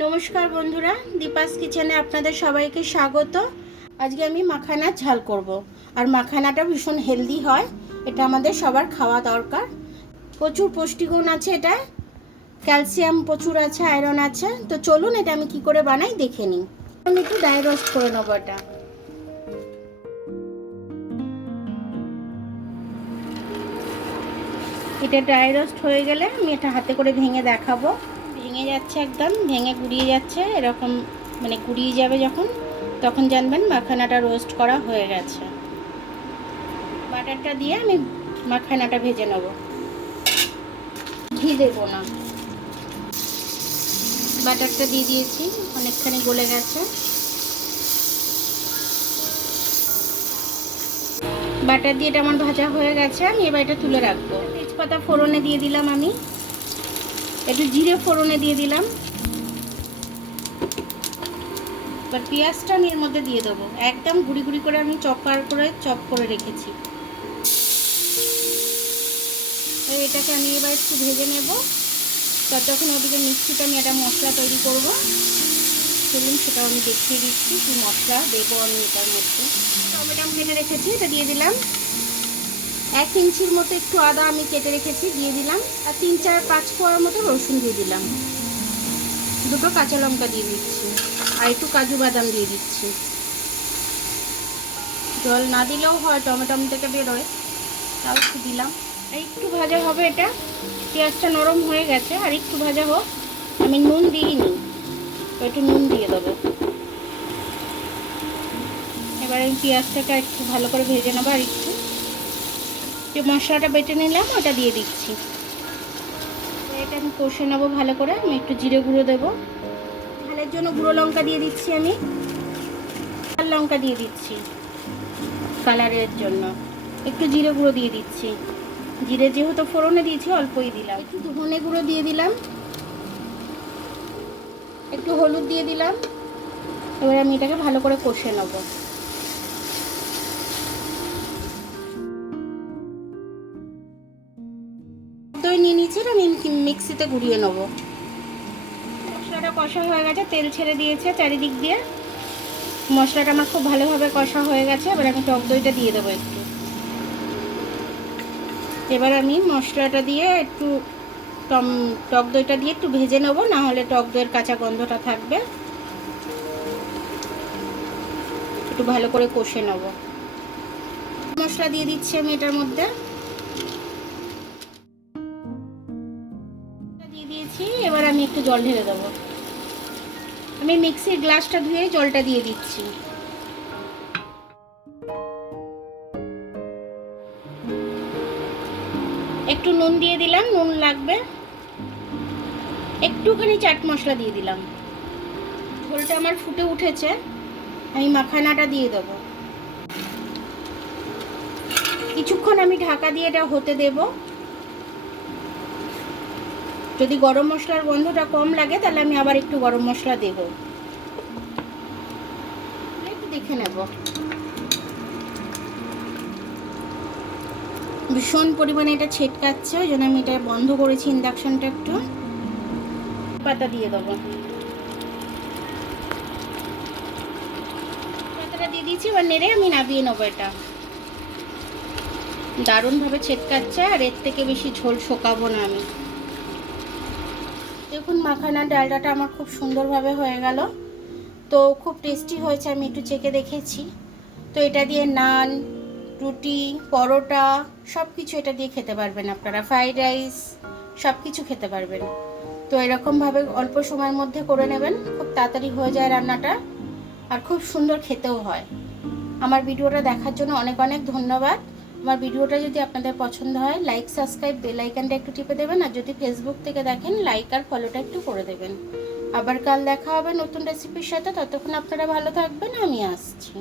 নমস্কার বন্ধুরা, দীপাস কিচেনে আপনাদের সবাইকে স্বাগত। আজকে আমি মাখানার ঝাল করব। আর মাখানাটা ভীষণ হেলদি হয়, এটা আমাদের সবার খাওয়া দরকার। প্রচুর পুষ্টিগুণ আছে, এটা ক্যালসিয়াম প্রচুর আছে, আয়রন আছে। তো চলুন এটা আমি কি করে বানাই দেখে নিই। আমি একটু ড্রাই রোস্ট করে নেবো। এটা ড্রাই রোস্ট হয়ে গেলে আমি এটা হাতে করে ভেঙে দেখাবো। ভেঙে যাচ্ছে, একদম ভেঙে গুড়িয়ে যাচ্ছে, এরকম মানে গুড়িয়ে যাবে যখন, তখন জানবেন মাখানাটা রোস্ট করা হয়ে গেছে। বাটারটা দিয়ে আমি মাখানাটা ভেজে নেব, ঘি দেবো না। বাটারটা দিয়ে দিয়েছি, অনেকখানি গলে গেছে। বাটার দিয়ে এটা আমার ভাজা হয়ে গেছে, আমি এবার এটা তুলে রাখবো। তেজপাতা ফোড়নে দিয়ে দিলাম, আমি একটু জিরে ফোড়নে দিয়ে দিলাম। এবার পেঁয়াজটা আমি এর মধ্যে দিয়ে দেবো, একদম গুঁড়ি গুঁড়ি করে আমি চপ করে রেখেছি। এটাকে আমি এবার একটু ভেজে নেব। ততক্ষণ ওদিকে মিক্সিতে আমি একটা মশলা তৈরি করব, চলুন সেটাও আমি দেখিয়ে দিচ্ছি কি মশলা দেবো আমি এটার মধ্যে। টমেটো আমি কেটে রেখেছি, এটা দিয়ে দিলাম। 1 ইঞ্চির মতো একটু আদা আমি কেটে রেখেছি, দিয়ে দিলাম। আর 3-4-5 কোয়ার মতো রসুন দিয়ে দিলাম। 2টো কাঁচা লঙ্কা দিয়ে দিচ্ছি, আর একটু কাজু বাদাম দিয়ে দিচ্ছি। জল না দিলেও হয়, টমেটো থেকে বেরোয়, তাও একটু দিলাম। একটু ভাজা হবে এটা, পেঁয়াজটা নরম হয়ে গেছে, আর একটু ভাজা হোক। আমি নুন দিইনি, তো একটু নুন দিয়ে দেবো। এবার আমি পেঁয়াজটাকে একটু ভালো করে ভেজে নেবো। আর একটু যে মশলাটা বেটে নিলাম ওটা দিয়ে দিচ্ছি। এটা আমি কষে নেবো ভালো করে। আমি একটু জিরে গুঁড়ো দেবো, ঝালের জন্য গুঁড়ো লঙ্কা দিয়ে দিচ্ছি, আমি লাল লঙ্কা দিয়ে দিচ্ছি কালারের জন্য। একটু জিরে গুঁড়ো দিয়ে দিচ্ছি, জিরে যেহেতু ফোড়নে দিয়েছি অল্পই দিলাম। একটু ধনে গুঁড়ো দিয়ে দিলাম, একটু হলুদ দিয়ে দিলাম। এবার আমি এটাকে ভালো করে কষে নেব। দই নিয়ে নিচ্ছি, আমি মিক্সিতে গুঁড়িয়ে নেব। মশলাটা কষা হয়ে গেছে, তেল ছেড়ে দিয়েছে চারিদিক দিয়ে। মশলাটা আমার খুব ভালোভাবে কষা হয়ে গেছে। এবার আমি টক দইটা দিয়ে দেবো একটু। এবার আমি মশলাটা দিয়ে একটু টক দইটা দিয়ে একটু ভেজে নেব, না হলে টক দইয়ের কাঁচা গন্ধটা থাকবে। একটু ভালো করে কষে নেব। মশলা দিয়ে দিচ্ছি আমি এটার মধ্যে, দিয়ে দিয়েছি। এবার আমি একটু জল ঢেলে দেবো। আমি মিক্সির গ্লাসটা ধুয়ে জলটা দিয়ে দিচ্ছি। একটু নুন দিয়ে দিলাম, নুন লাগবে। একটুখানি চাট মশলা দিয়ে দিলাম। ঝোলটা আমার ফুটে উঠেছে, আমি মাখানাটা দিয়ে দেবো। কিছুক্ষণ আমি ঢাকা দিয়ে এটা হতে দেব। যদি গরম মশলার গন্ধটা কম লাগে তাহলে আমি আবার একটু গরম মশলা দেব, একটু দেখে নেব। ভীষণ পরিমাণে এটা ছেটকাচ্ছে, ওই জন্য আমি এটা বন্ধ করেছি ইন্ডাকশনটা। একটু পাতা দিয়ে দেবো, পাতাটা দিয়ে দিয়েছি। এবার নেড়ে আমি নামিয়ে নেবো। এটা দারুণভাবে ছেটকাচ্ছে, আর এর থেকে বেশি ঝোল শোকাবো না আমি। দেখুন মাখানা ডালটাটা আমার খুব সুন্দরভাবে হয়ে গেল, তো খুব টেস্টি হয়েছে। আমি একটু চেখে দেখেছি। তো এটা দিয়ে নান, রুটি, পরোটা সব কিছু এটা দিয়ে খেতে পারবেন আপনারা। ফ্রাইড রাইস সব কিছু খেতে পারবেন। তো এরকমভাবে অল্প সময়ের মধ্যে করে নেবেন, খুব তাড়াতাড়ি হয়ে যায় রান্নাটা, আর খুব সুন্দর খেতেও হয়। আমার ভিডিওটা দেখার জন্য অনেক অনেক ধন্যবাদ। আমার ভিডিওটা যদি আপনাদের পছন্দ হয়, লাইক, সাবস্ক্রাইব, বেল আইকনটা একটু টিপে দেবেন। আর যদি ফেসবুক থেকে দেখেন, লাইক আর ফলোটা একটু করে দেবেন। আবার কাল দেখা হবে নতুন রেসিপির সাথে। ততক্ষণ আপনারা ভালো থাকবেন, আমি আসছি।